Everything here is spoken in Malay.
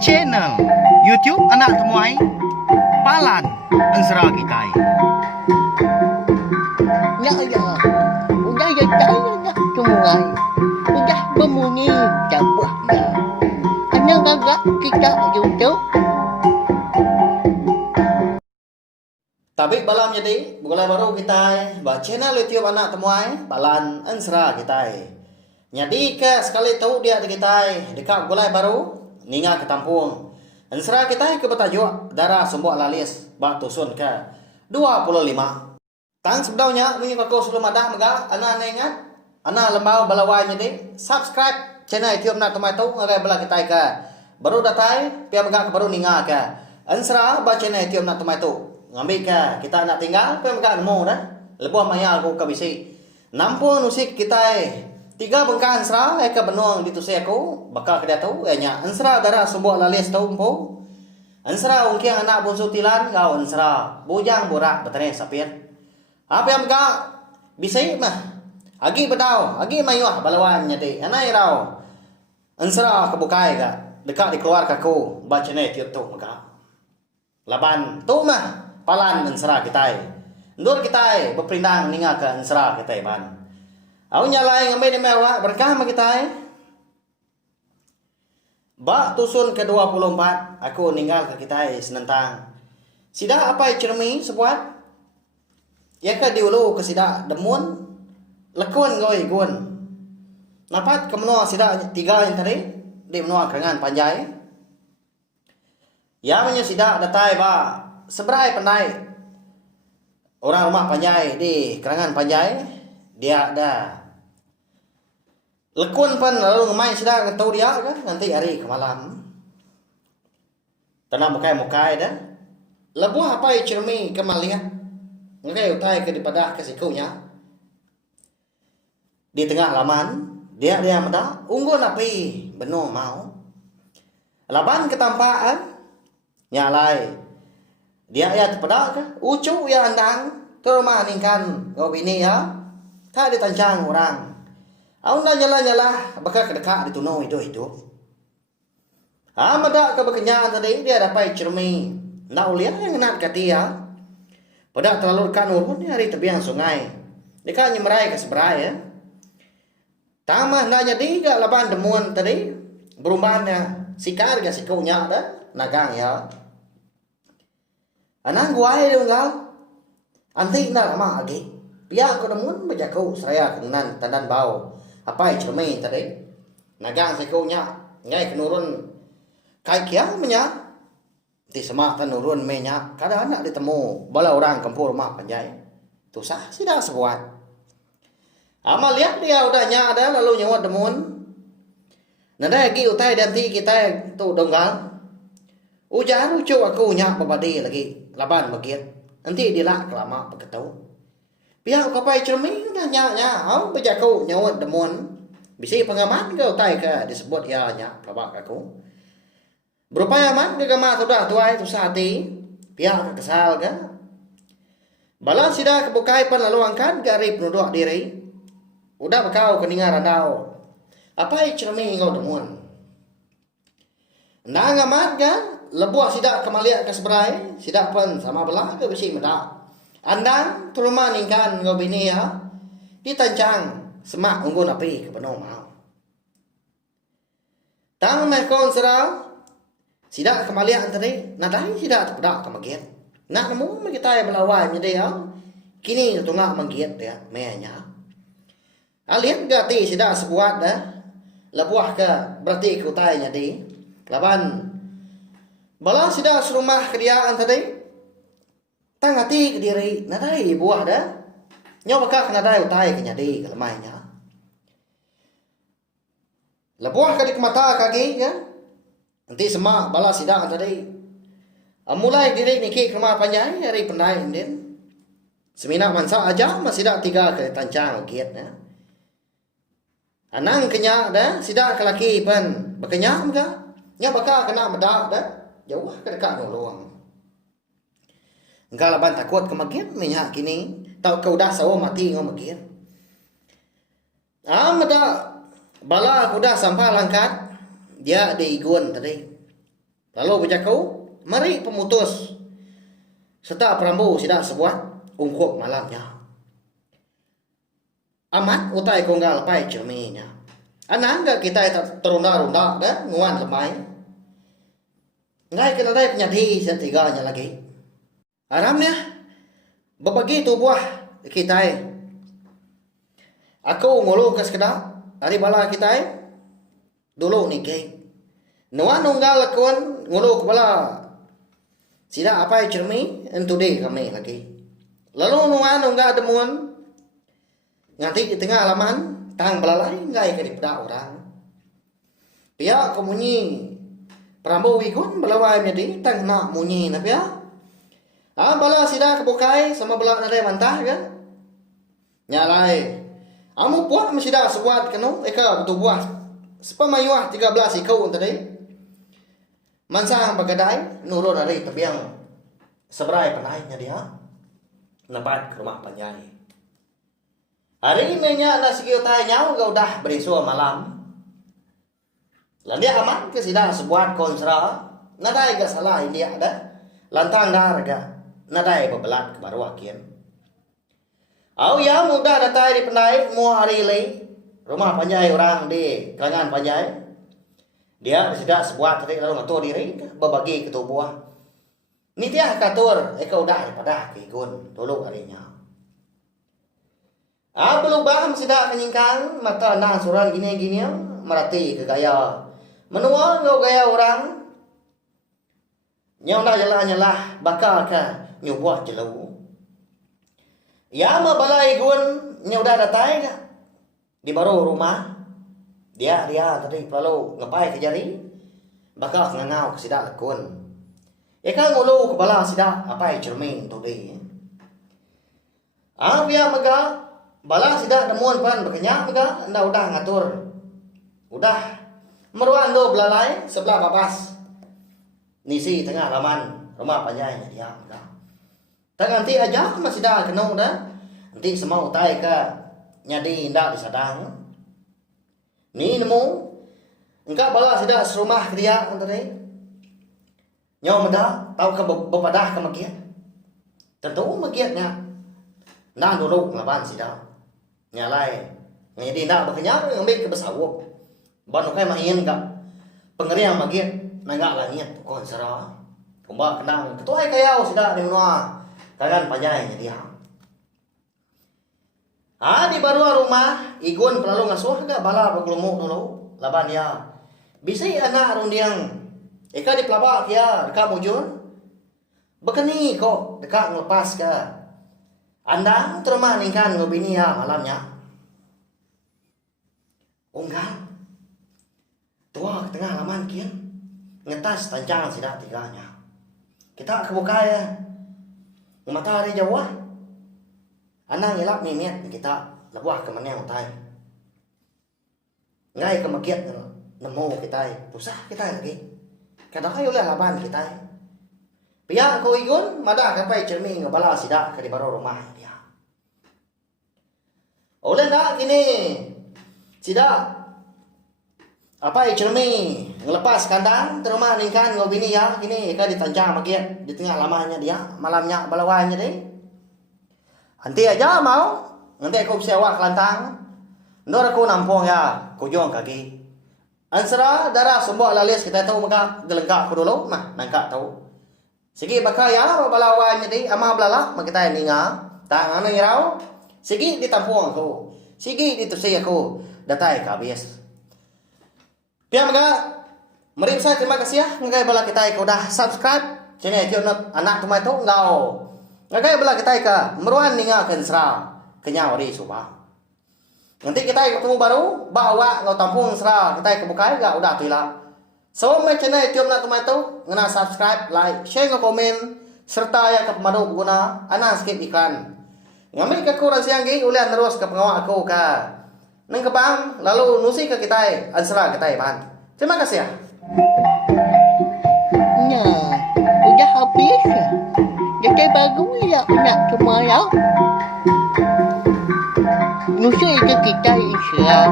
Channel YouTube Anak Temuai Palan Ensera Kitai. Ya ya, udah ya saya dah temuai, udah berbunyi cabut dah. Ana gagak kita YouTube. Tabik balam jadi bukan baru kita ba channel YouTube Anak Temuai Palan Ensera Kitai. Jadi ke sekali tahu dia kita dekat gulai baru ninga ke tampung. Ensera kita ke betajuk darah sumbuk lalis bak tusun ke 25. Tang sebelumnya mungkin aku sebelum ada mega ana ingat ana lembau balawai jadi subscribe channel YouTube Anak Temuai tu ngagai bala kita ke baru datai pia mega ke baru ninga ke Ensera ba channel YouTube Anak Temuai tu ngambil ke kita nak tinggal pia mega nemu dah lebuh maya aku ke bisi nampun usik kita tiga bengkan Ensera ke benung ditusi aku bakal ke dia tahu nya Ensera darah sumbuk lalis tahu empu Ensera ungkiang anak bungsu tilan kau Ensera bujang borak betene sapir apa yang mega bisi mah agi bedau agi mayuah balawan nyadi anai rau Ensera kebukai ka dekat dikeluar kaku baca ne tiup tu mega laban tu mah palan Ensera kita ndur kita berperindang ninga ke Ensera kita ban au nyalai ngambil mewah berkah ma kita ba tusun ke 24 aku ninggal ke kita senentang sida apa cermi sebuat ya ke diulu ke sida demun lekun goi gun napat ke menua sida tiga yang tadi di menua kerengan panjai ya menyo sida datai ba seberai pandai orang rumah panjai di kerengan panjai dia ada lekun pun lalu ngemai sida ngentau dia kan nanti hari ke malam tanam mukai dah lebuh apa cermi ke malihat ngai utai ke daripada ke sikunya di tengah laman dia meda unggun api beno mau laban ketampaan nyalai dia ya tepada ke ucu ya andang terma ningkan gobini ya tak ditancang orang aunda nyala bakal kedekat dituno itu amada ke bekenya tadi dia dapat cermi nak uliah yang nak katia pada terlalurkan urun hari tebiang sungai dekat nyemerai ke seberai ya tamah nanya diga laban demuan tadi berumbahnya sikar ga sikunya dah nagang ya anang guai dunggal anti na lama lagi pihak ko demun bejaku saya kenan tandan bau apa cermin tadi nagang sikunya ngai kenurun kai kia menya ti semak tanurun menya kada anak ditemu bala orang kampung rumah panjai tu sah sida sebuat amal lihat dia udahnya ada lalu nyawa demun nada lagi utai danti kita tu donggal ujar lucu aku nya babadi lagi laban bagian nanti dilak kelama beketau pihak kapai cermin dah nya au bejaku nyawa demun bisi pengaman ke utai ke disebut ya nya babak aku berupaya man ke gama sudah tuai tu sati pihak kesal ke bala sida kebukai pan lalu angkat gari penduduk diri udah bakau keningar radau apa cermin ngau demun nang amat kan lebuah sida kemaliak ke seberai sida pun sama belah ke bisi medak andang tuluma ningkan ngau bini ya ditancang semak unggun api ke penuh mau tang mekon serau sida kemaliak tadi nadai sida terpedak ke magiat nak nemu kita belawai nyede ya kini tungak magiat dia menya alian gati sida sebuat dah lebuah ke berarti kutai nyadi laban bala sida serumah kediaan tadi tang hati ke diri nadai buah dah nyawa ka nadai utai ke nyadi ke lemainya lebuah ke di mata kaki kan nanti semak bala sida tadi mulai diri niki ke rumah panjai hari pendai indin semina mansa aja masih dak tiga ke tancang giat ya anang kenya dah sida ke laki pen bekenya ka nya bakal kena medak dah jauh ke dekat nolong engkau laban takut ke magiat minyak kini tau kau dah sawo mati ngau magiat meda bala aku dah sampai langkat dia diigun tadi. Lalu berjaku, mari pemutus. Serta perambu sidak sebuah ungkup malamnya. Amat utai konggal pai cerminya. Anak enggak kita terunda-runda dah nguan lemai. Ngai kena dai penyadi setiganya lagi. Aramnya berbagi tubuh kita. Aku ngulu ke sekedar hari bala kita dulu ni ke. Nuan nunggal lakon ngulu kepala. Sida apa cermi entu deh kami lagi. Lalu nuan nunggal demuan ngati di tengah halaman tang belalai ngai ke dipeda orang. Pihak kemunyi perambu wigun belawai menjadi tang nak munyi na pihak. Bala sida kebukai sama bala nade mantah kan. Nyalai. Amu puak masida sebuat kanu eka betul buah. Sepamayuah 13 ikau tadi. Mansang bagadai nurun dari tebiang seberai penainya dia. Nabat ke rumah panjai. Hari ini nya nasi kita nyau gak udah berisua malam. Lalu dia aman ke sidang sebuah konsra. Nadai gak salah ini ada. Lantang darga. Nadai bebelat ke baru akhir. Au ya mudah datai di pendai mu hari ini. Rumah panjai orang di kelangan panjai. Dia sidak sebuah tadi lalu ngatur diri berbagi ke tubuh. Ni dia katur eka udah daripada kigun dulu harinya. Belum paham sidak kenyingkang mata nang suran gini-gini merati ke gaya. Menua ngau gaya orang. Nyau dah jelah bakal ke nyubuh jelu. Ya ma balai gun nyau dah datai di baru rumah. Dia tadi perlu ngapai ke jari. Bakal ngangau ke sidak lakon. Eka ngulu kepala sidak apai cermin tu dia. Biar mega bala sidak demuan pan berkenyak mega anda udah ngatur. Udah meruan do belalai sebelah papas. Nisi tengah halaman rumah panjainya dia mega. Tak nanti aja masih dah kenung dah. Nanti semua utai ke nyadi indak disadang. Ni nemu engkau bala sidak serumah dia tadi. Nyau meda tahu ke bepadah ke makiat. Tentu makiatnya. Nah dulu ngelaban sidak. Nyalai. Jadi nak berkenyak ngambil ke besawuk. Banu kai main ka. Pengeriang makiat nangak langit kon sara. Kumbak kenang ketua kayau sidak di menua. Kangan panjainya dia. Di baru rumah, igun perlu ngasuh ga bala paglumuk dulu. Laban dia. Bisi anak rundiang. Eka di pelabak ya, dekat mujun. Bekeni kok, dekat ngelepas ke. Anda terumah ningkan ngobini ya malamnya. Unggal. Tua ke tengah halaman kian. Ngetas tancang sidak tiganya. Kita kebuka ya. Matahari Jawa. Anang ngelak mimiat kita lebuah ke mana utai. Ngai ke makiat nemu kita pusah kita lagi. Kadang ayo lah laban kita. Pihak kau igun mada kapai cermin ngabala sidak ke di baru rumah dia. Oleh nak kini sidak apa cermin ngelepas kandang terumah ningkan ngobini ya kini ka ditancang makiat di tengah lamanya dia malamnya balawanya deh. Nanti aja mau. Nanti aku sewa kelantang. Nor aku nampung ya. Kujong kaki. Ansara darah sembuh lalis kita tahu maka gelengkak aku dulu. Mah nangkak tahu. Sige baka ya balawan jadi ama belala mak kita ninga. Tang anu irau. Sige ditampung aku. Sige ditusay aku. Datay kabis. Pia maka mari saya terima kasih ya ngai bala kita ikaw dah subscribe channel itu anak tumay to ngao. Ngakai bala kita ka meruan ninga kensra kenya ori suba. Nanti kita ketemu baru bawa ngau tampung sra kita kebukai ga udah tuila. So my channel itu na tumato ngana subscribe, like, share ngau komen serta ya ka pemadu guna ana skip iklan. Ngambil ka kurang siang gi ulian terus ke pengawa aku ka. Nang kebang lalu nusi ke kita ansra kita man. Terima kasih ya. Nah, udah habis ya. Jadi baru ya nak semua ya. Nusa itu kita Islam.